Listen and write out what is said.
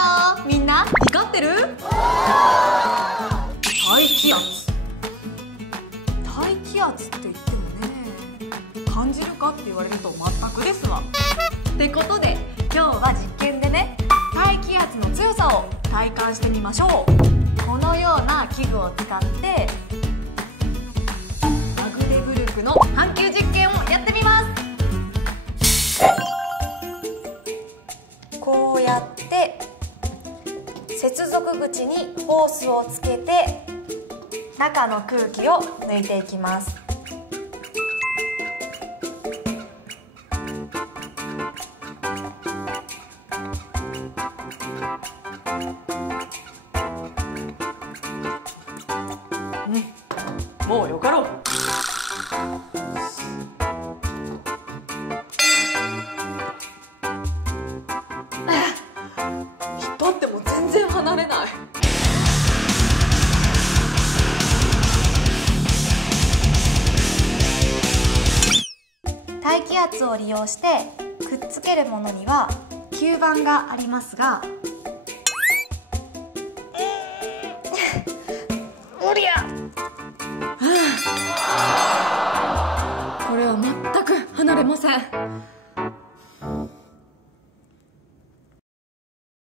ハロー、みんな光ってる？大気圧。大気圧って言ってもね、感じるかって言われると全くですわ。ってことで今日は実験でね、大気圧の強さを体感してみましょう。このような器具を使ってマグネブルクの半球実験をやってみます。こうやって接続口にホースをつけて中の空気を抜いていきます。もうよかろう。引っ張っても全然離れない。大気圧を利用してくっつけるものには吸盤がありますが、おりゃ、これは全く離れません。